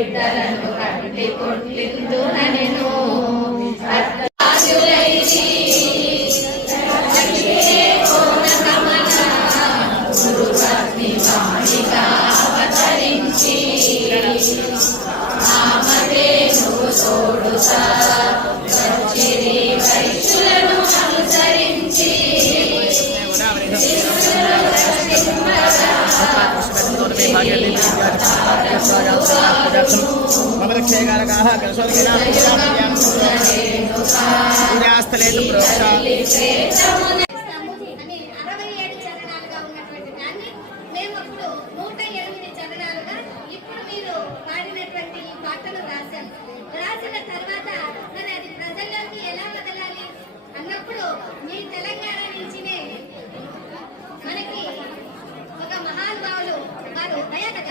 బిడ్డలను కట్టి పుట్టిందునెను అవతరించి ఆమదేను తోడుతా వచ్చిరి వైశ్యులను అనుసరించి రాసిన తర్వాత మరి అది ప్రజల్లోకి ఎలా వదలాలి అన్నప్పుడు మీ తెలంగాణ నుంచినే మనకి ఒక మహానుభావులు వారు దయాకథ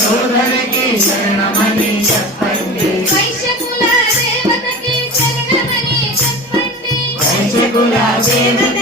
సోదరికి శరణమని చెప్పండి వైశ్యకుల దేవతకి శరణమని చెప్పండి వైశ్యకుల దేవత